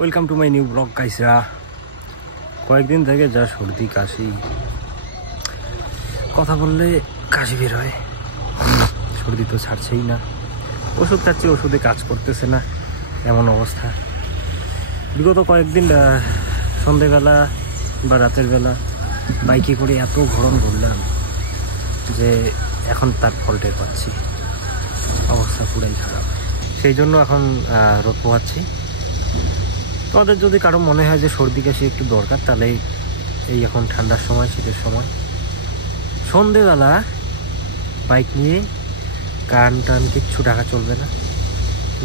Welcome to my new blog গাইসরা। কয়েকদিন থেকে যা সর্দি কাশি, কথা বললে কাশি বের হয়, সর্দি তো ছাড়ছেই না। ওষুধ খাচ্ছি, ওষুধে কাজ করতেছে না, এমন অবস্থা। বিগত কয়েকদিন সন্ধেবেলা বা রাতের বেলা বাইকে করে এত গরম ঘুরলাম যে এখন তার ফল টের পাচ্ছি, অবস্থা পুরাই খারাপ। সেই জন্য এখন রোদ পোহাচ্ছি। তোমাদের যদি কারো মনে হয় যে সর্দি কাশি একটু দরকার, তাহলে এই এখন ঠান্ডার সময়, শীতের সময় সন্ধেবেলা বাইক নিয়ে কান টান কিচ্ছু ঢাকা চলবে না।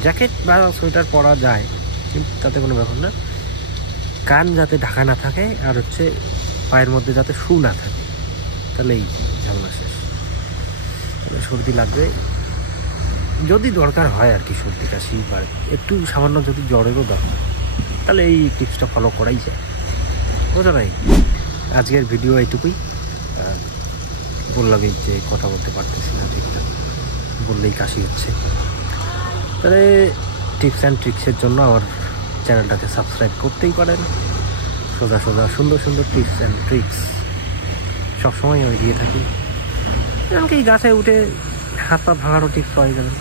জ্যাকেট বা সোয়েটার পরা যায়, কিন্তু তাতে কোনো ব্যাপার না। কান যাতে ঢাকা না থাকে, আর হচ্ছে পায়ের মধ্যে যাতে শু না থাকে, তাহলেই ঝামেলা শেষ। তাহলে সর্দি লাগবে যদি দরকার হয় আর কি, সর্দি কাশি বা একটু সামান্য যদি জ্বরেরও দরকার, তাহলে এই টিপসটা ফলো করাই যায়। বুঝা ভাই, আজকের ভিডিও এইটুকুই। বললাম এই যে কথা বলতে পারতেছি না ঠিকঠাক, বললেই কাশি হচ্ছে। তাহলে টিপস অ্যান্ড ট্রিক্সের জন্য আমার চ্যানেলটাকে সাবস্ক্রাইব করতেই পারেন। সোজা সোজা সুন্দর সুন্দর টিপস অ্যান্ড ট্রিক্স সবসময় আমি দিয়ে থাকি। এমনকি গাছে উঠে হাত পা ভাঙারও টিপস পাওয়া যাবেন।